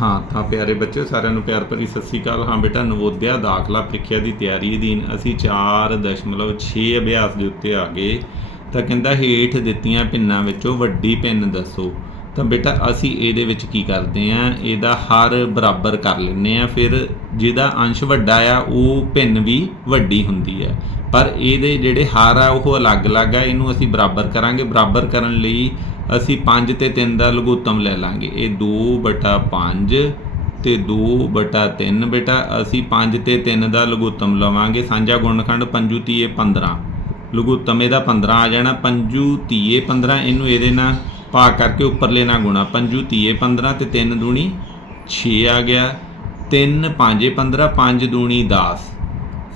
ਹਾਂ, ਤਾਂ ਪਿਆਰੇ ਬੱਚਿਓ, ਸਾਰਿਆਂ ਨੂੰ ਪਿਆਰ ਭਰੀ ਸਤਿ ਸ੍ਰੀ ਅਕਾਲ। ਹਾਂ ਬੇਟਾ, ਨਵੋਦਿਆ ਦਾਖਲਾ ਪ੍ਰੀਖਿਆ ਦੀ ਤਿਆਰੀ ਅਧੀਨ ਅਸੀਂ 4.6 ਅਭਿਆਸ ਦੇ ਉੱਤੇ ਆ ਗਏ। ਤਾਂ ਕਹਿੰਦਾ ਹੇਠ ਦਿੱਤੀਆਂ ਭਿੰਨਾਂ ਵਿੱਚੋਂ ਵੱਡੀ ਭਿੰਨ ਦੱਸੋ। ਤਾਂ ਬੇਟਾ, ਅਸੀਂ ਇਹਦੇ ਵਿੱਚ ਕੀ ਕਰਦੇ ਆ? ਇਹਦਾ ਹਰ ਬਰਾਬਰ ਕਰ ਲੈਂਦੇ ਆ। ਫਿਰ ਜਿਹਦਾ ਅੰਸ਼ ਵੱਡਾ ਆ, ਉਹ ਭਿੰਨ ਵੀ ਵੱਡੀ ਹੁੰਦੀ ਹੈ ਪਰ ਇਹਦੇ ਜਿਹੜੇ ਹਾਰ ਆ, ਉਹ ਅਲੱਗ-ਅਲੱਗ ਆ। ਇਹਨੂੰ ਅਸੀਂ ਬਰਾਬਰ ਕਰਾਂਗੇ। ਬਰਾਬਰ ਕਰਨ ਲਈ ਅਸੀਂ 5 ਤੇ 3 ਦਾ ਲਘੁੱਤਮ ਲੈ ਲਾਂਗੇ। ਇਹ 2 ਬਟਾ 5 ਤੇ 2 ਬਟਾ 3 ਬੇਟਾ, ਅਸੀਂ 5 ਤੇ 3 ਦਾ ਲਘੁੱਤਮ ਲਵਾਂਗੇ। ਸਾਂਝਾ ਗੁਣਨਖੰਡ ਪੰਜੂ ਤੀਏ 15 ਲਘੁੱਤਮ ਇਹਦਾ 15 ਆ ਜਾਣਾ, ਪੰਜੂ ਤੀਏ 15 ਇਹਨੂੰ ਇਹਦੇ ਨਾਲ ਭਾਗ ਕਰਕੇ ਉੱਪਰਲੇ ਨਾਲ ਗੁਣਾ। ਪੰਜੂ ਤੀਏ 15 ਤੇ 3 ਦੂਣੀ 6 ਆ ਗਿਆ। 3 5 15 5 ਦੂਣੀ 10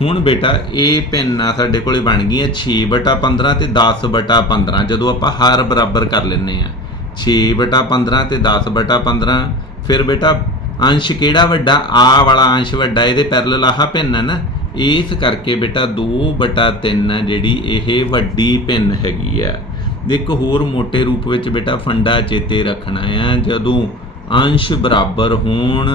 ਹੁਣ ਬੇਟਾ, ਇਹ ਭਿੰਨਾਂ ਸਾਡੇ ਕੋਲੇ ਬਣ ਗਈਆਂ 6 ਬਟਾ 15 ਤੇ 10 ਬਟਾ 15 ਜਦੋਂ ਆਪਾਂ ਹਰ ਬਰਾਬਰ ਕਰ ਲੈਂਦੇ ਆ 6 ਬਟਾ 15 ਤੇ 10 ਬਟਾ 15 ਫਿਰ ਬੇਟਾ ਅੰਸ਼ ਕਿਹੜਾ ਵੱਡਾ? ਆ ਵਾਲਾ ਅੰਸ਼ ਵੱਡਾ, ਇਹਦੇ ਪੈਰਲਲ ਆਹ ਭਿੰਨ ਹੈ ਨਾ। ਇਸ ਕਰਕੇ ਬੇਟਾ 2 ਬਟਾ 3 ਜਿਹੜੀ ਇਹ ਵੱਡੀ ਭਿੰਨ ਹੈਗੀ ਆ। ਇੱਕ ਹੋਰ ਮੋٹے ਰੂਪ ਵਿੱਚ ਬੇਟਾ ਫੰਡਾ ਚੇਤੇ ਰੱਖਣਾ ਆ, ਜਦੋਂ ਅੰਸ਼ ਬਰਾਬਰ ਹੋਣ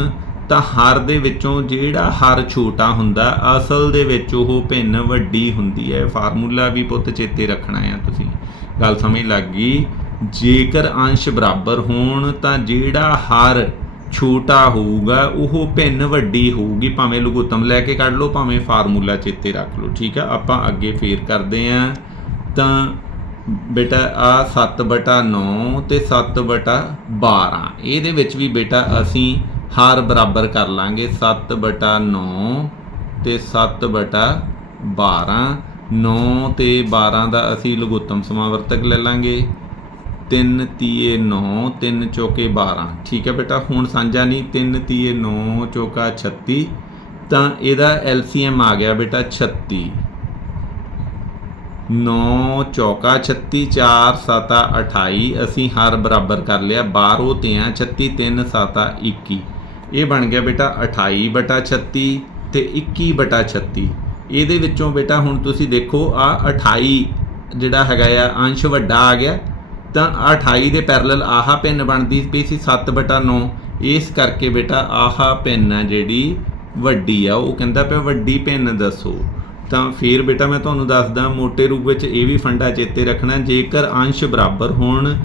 ਤਾਂ ਹਰ ਦੇ ਵਿੱਚੋਂ ਜਿਹੜਾ ਹਰ ਛੋਟਾ ਹੁੰਦਾ, ਅਸਲ ਦੇ ਵਿੱਚ ਉਹ ਭਿੰਨ ਵੱਡੀ ਹੁੰਦੀ ਹੈ। ਫਾਰਮੂਲਾ ਵੀ ਪੁੱਤ ਚੇਤੇ ਰੱਖਣਾ ਆ ਤੁਸੀਂ। ਗੱਲ ਸਮਝ ਲੱਗ ਗਈ? ਜੇਕਰ ਅੰਸ਼ ਬਰਾਬਰ ਹੋਣ, ਤਾਂ ਜਿਹੜਾ ਹਰ ਛੋਟਾ ਹੋਊਗਾ, ਉਹ ਭਿੰਨ ਵੱਡੀ ਹੋਊਗੀ। ਭਾਵੇਂ ਲਘੁੱਤਮ ਲੈ ਕੇ ਕੱਢ ਲਓ, ਭਾਵੇਂ ਫਾਰਮੂਲਾ ਚੇਤੇ ਰੱਖ ਲਓ, ਠੀਕ ਆ? ਆਪਾਂ ਅੱਗੇ ਫੇਰ ਕਰਦੇ ਆਂ। ਤਾਂ ਬੇਟਾ ਆ 7 ਬਟਾ 9 ਤੇ 7 ਬਟਾ 12 ਇਹਦੇ ਵਿੱਚ ਵੀ ਬੇਟਾ ਅਸੀਂ ਹਾਰ ਬਰਾਬਰ ਕਰ ਲਾਂਗੇ। 7 ਬਟਾ 9 ਤੇ 7 ਬਟਾ 12 9 ਤੇ 12 ਦਾ ਅਸੀਂ ਲਘੁੱਤਮ ਸਮਾਵਰਤਕ ਲੈ ਲਾਂਗੇ। 3 ਤੀਏ 9 3 ਚੌਕੇ 12 ਠੀਕ ਹੈ ਬੇਟਾ, ਹੁਣ ਸਾਂਝਾ ਨਹੀਂ। 3 ਤੀਏ 9 ਚੌਕਾ 36 ਤਾਂ ਇਹਦਾ LCM ਆ ਗਿਆ ਬੇਟਾ 36 9 ਚੌਕਾ 36 4 7 28 ਅਸੀਂ ਹਰ ਬਰਾਬਰ ਕਰ ਲਿਆ। 12 ਤੇ ਆ 36 3 7 21 ਇਹ ਬਣ ਗਿਆ ਬੇਟਾ 28 ਬਟਾ 36 ਤੇ 21 ਬਟਾ 36 ਇਹਦੇ ਵਿੱਚੋਂ ਬੇਟਾ ਹੁਣ ਤੁਸੀਂ ਦੇਖੋ ਆ 28 ਜਿਹੜਾ ਹੈਗਾ ਆ, ਅੰਸ਼ ਵੱਡਾ ਆ ਗਿਆ, ਤਾਂ 28 ਦੇ ਪੈਰਲਲ ਆਹਾ ਪਿੰਨ ਬਣਦੀ ਪਈ ਸੀ 7 ਬਟਾ 9 ਇਸ ਕਰਕੇ ਬੇਟਾ ਆਹਾ ਪਿੰਨ ਆ ਜਿਹੜੀ ਵੱਡੀ ਆ, ਉਹ ਕਹਿੰਦਾ ਪਿਆ ਵੱਡੀ ਪਿੰਨ ਦੱਸੋ। ਤਾਂ ਫਿਰ ਬੇਟਾ ਮੈਂ ਤੁਹਾਨੂੰ ਦੱਸਦਾ, ਮੋਟੇ ਰੂਪ ਵਿੱਚ ਇਹ ਵੀ ਫੰਡਾ ਚੇਤੇ ਰੱਖਣਾ, ਜੇਕਰ ਅੰਸ਼ ਬਰਾਬਰ ਹੋਣ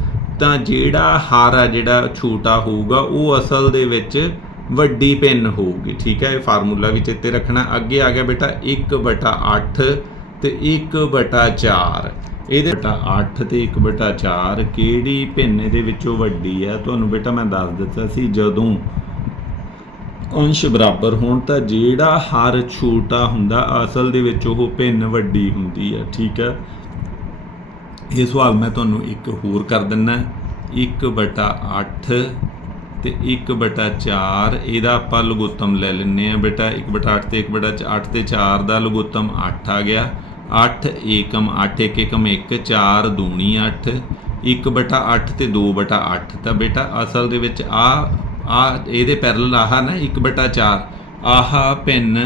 ਤਾਂ ਜਿਹੜਾ ਹਾਰ ਆ, ਜਿਹੜਾ ਛੋਟਾ ਹੋਊਗਾ, ਉਹ ਅਸਲ ਦੇ ਵਿੱਚ ਵੱਡੀ ਪਿੰਨ ਹੋਊਗੀ, ਠੀਕ ਹੈ? ਇਹ ਫਾਰਮੂਲਾ ਵੀ ਚੇਤੇ ਰੱਖਣਾ। ਅੱਗੇ ਆ ਗਿਆ ਬੇਟਾ 1/8 ਤੇ 1/4 ਇਹਦੇ ਬੇਟਾ 8 ਤੇ 1/4 ਕਿਹੜੀ ਭਿੰਨ ਇਹਦੇ ਵਿੱਚੋਂ ਵੱਡੀ ਹੈ? ਤੁਹਾਨੂੰ ਬੇਟਾ ਮੈਂ ਦੱਸ ਦਿੱਤਾ ਸੀ, ਜਦੋਂ ਅੰਸ਼ ਬਰਾਬਰ ਹੋਣ ਤਾਂ ਜਿਹੜਾ ਹਰ ਛੋਟਾ ਹੁੰਦਾ, ਅਸਲ ਦੇ ਵਿੱਚ ਉਹ ਭਿੰਨ ਵੱਡੀ ਹੁੰਦੀ ਹੈ, ਠੀਕ ਹੈ? ਇਹ ਸਵਾਲ ਮੈਂ ਤੁਹਾਨੂੰ ਇੱਕ ਹੋਰ ਕਰ ਦਿੰਨਾ। 1/8 ਤੇ 1/4 ਇਹਦਾ ਆਪਾਂ ਲਘੁੱਤਮ ਲੈ ਲੈਨੇ ਆ ਬੇਟਾ 1/8 ਤੇ 1/8 ਤੇ 4 ਦਾ ਲਘੁੱਤਮ 8 ਆ ਗਿਆ। 8 ਏਕਮ 8 ਇੱਕ ਏਕਮ 1 4 ਦੂਣੀ 8 1/8 ਤੇ 2/8 ਤਾਂ ਬੇਟਾ ਅਸਲ ਦੇ ਵਿੱਚ ਆ ਆ ਇਹਦੇ ਪੈਰਲਲ ਆਹ ਨਾ 1/4 ਆਹ ਭਿੰਨ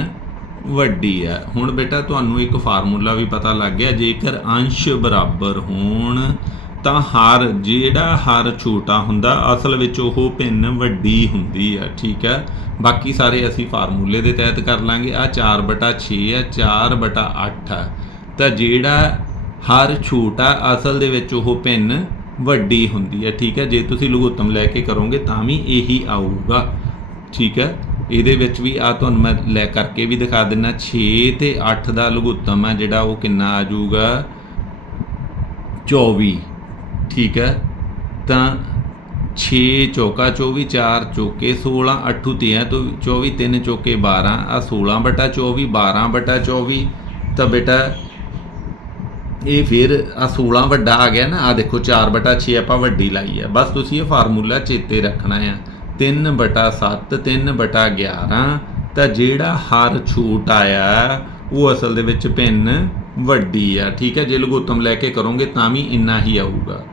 ਵੱਡੀ ਹੈ ਹੁਣ ਬੇਟਾ ਤੁਹਾਨੂੰ ਇੱਕ ਫਾਰਮੂਲਾ ਵੀ ਪਤਾ ਲੱਗ ਗਿਆ, ਜੇਕਰ ਅੰਸ਼ ਬਰਾਬਰ ਹੋਣ ਤਾਂ ਹਰ, ਜਿਹੜਾ ਹਰ ਛੋਟਾ ਹੁੰਦਾ, ਅਸਲ ਵਿੱਚ ਉਹ ਭਿੰਨ ਵੱਡੀ ਹੁੰਦੀ ਆ, ਠੀਕ ਹੈ ਬਾਕੀ ਸਾਰੇ ਅਸੀਂ ਫਾਰਮੂਲੇ ਦੇ ਤਹਿਤ ਕਰ ਲਾਂਗੇ। ਆ 4/6 ਹੈ 4/8 ਆ। ਤਾਂ ਜਿਹੜਾ ਹਰ ਛੋਟਾ, ਅਸਲ ਦੇ ਵਿੱਚ ਉਹ ਭਿੰਨ ਵੱਡੀ ਹੁੰਦੀ ਹੈ ਠੀਕ ਹੈ ਜੇ ਤੁਸੀਂ ਲਘੁੱਤਮ ਲੈ ਕੇ ਕਰੋਗੇ, ਤਾਂ ਵੀ ਇਹੀ ਆਊਗਾ, ਠੀਕ ਹੈ ਇਹਦੇ ਵਿੱਚ ਵੀ ਆ ਤੁਹਾਨੂੰ ਮੈਂ ਲੈ ਕਰਕੇ ਵੀ ਦਿਖਾ ਦਿੰਨਾ। 6 ਤੇ 8 ਦਾ ਲਘੁੱਤਮ ਹੈ ਜਿਹੜਾ ਉਹ ਕਿੰਨਾ ਆ ਜਾਊਗਾ? 24 ਠੀਕ ਹੈ। ਤਾਂ 6 ਚੌਕਾ 24 4 ਚੌਕੇ 16 8 13 ਤੋਂ 24 3 ਚੌਕੇ 12 ਆ 16 ਬਟਾ 24 12 ਬਟਾ 24 ਤਾਂ ਬੇਟਾ ਇਹ ਫਿਰ ਆ 16 ਵੱਡਾ ਆ ਗਿਆ ਨਾ। ਆ ਦੇਖੋ 4 ਬਟਾ 6 ਆਪਾਂ ਵੱਡੀ ਲਾਈ ਆ ਬਸ ਤੁਸੀਂ ਇਹ ਫਾਰਮੂਲਾ ਚੇਤੇ ਰੱਖਣਾ ਆ। 3 ਬਟਾ 7 3 ਬਟਾ 11 ਤਾਂ ਜਿਹੜਾ ਹਰ ਛੂਟ ਆਇਆ, ਉਹ ਅਸਲ ਦੇ ਵਿੱਚ ਪਿੰਨ ਵੱਡੀ ਆ। ਠੀਕ ਹੈ। ਜੇ ਲਘੁੱਤਮ ਲੈ ਕੇ ਕਰੋਗੇ ਤਾਂ ਵੀ ਇੰਨਾ ਹੀ ਆਊਗਾ।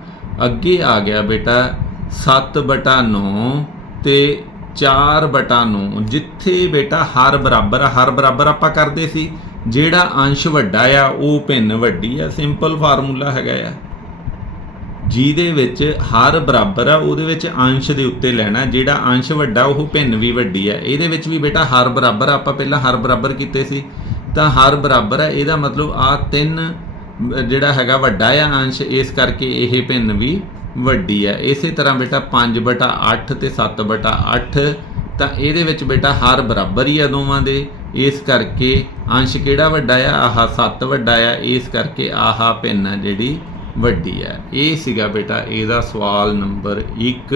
ਅੱਗੇ ਆ ਗਿਆ ਬੇਟਾ 7 ਬਟਾ 9 ਤੇ 4 ਬਟਾ 9 ਜਿੱਥੇ ਬੇਟਾ ਹਰ ਬਰਾਬਰ ਹਰ ਬਰਾਬਰ ਆਪਾਂ ਕਰਦੇ ਸੀ। ਜਿਹੜਾ ਅੰਸ਼ ਵੱਡਾ ਆ, ਉਹ ਭਿੰਨ ਵੱਡੀ ਆ, ਸਿੰਪਲ ਫਾਰਮੂਲਾ ਹੈਗਾ ਆ। ਜਿਹਦੇ ਵਿੱਚ ਹਰ ਬਰਾਬਰ ਆ, ਉਹਦੇ ਵਿੱਚ ਅੰਸ਼ ਦੇ ਉੱਤੇ ਲੈਣਾ। ਜਿਹੜਾ ਅੰਸ਼ ਵੱਡਾ, ਉਹ ਭਿੰਨ ਵੀ ਵੱਡੀ ਆ। ਇਹਦੇ ਵਿੱਚ ਵੀ ਬੇਟਾ ਹਰ ਬਰਾਬਰ ਆਪਾਂ ਪਹਿਲਾਂ ਹਰ ਬਰਾਬਰ ਕੀਤੇ ਸੀ। ਤਾਂ ਹਰ ਬਰਾਬਰ ਆ, ਇਹਦਾ ਮਤਲਬ ਆ ਤਿੰਨ ਜਿਹੜਾ ਹੈਗਾ ਵੱਡਾ ਆ ਅੰਸ਼, ਇਸ ਕਰਕੇ ਇਹ ਭਿੰਨ ਵੀ ਵੱਡੀ ਹੈ ਇਸੇ ਤਰ੍ਹਾਂ ਬੇਟਾ 5 ਬਟਾ 8 ਤੇ 7 ਬਟਾ 8 ਤਾਂ ਇਹਦੇ ਵਿੱਚ ਬੇਟਾ ਹਰ ਬਰਾਬਰ ਹੀ ਆ ਦੋਵਾਂ ਦੇ। ਇਸ ਕਰਕੇ ਅੰਸ਼ ਕਿਹੜਾ ਵੱਡਾ ਆ? ਆਹ 7 ਵੱਡਾ ਆ। ਇਸ ਕਰਕੇ ਆਹ ਭਿੰਨ ਆ ਜਿਹੜੀ ਵੱਡੀ ਆ। ਇਹ ਸੀਗਾ ਬੇਟਾ, ਇਹਦਾ ਸਵਾਲ ਨੰਬਰ 1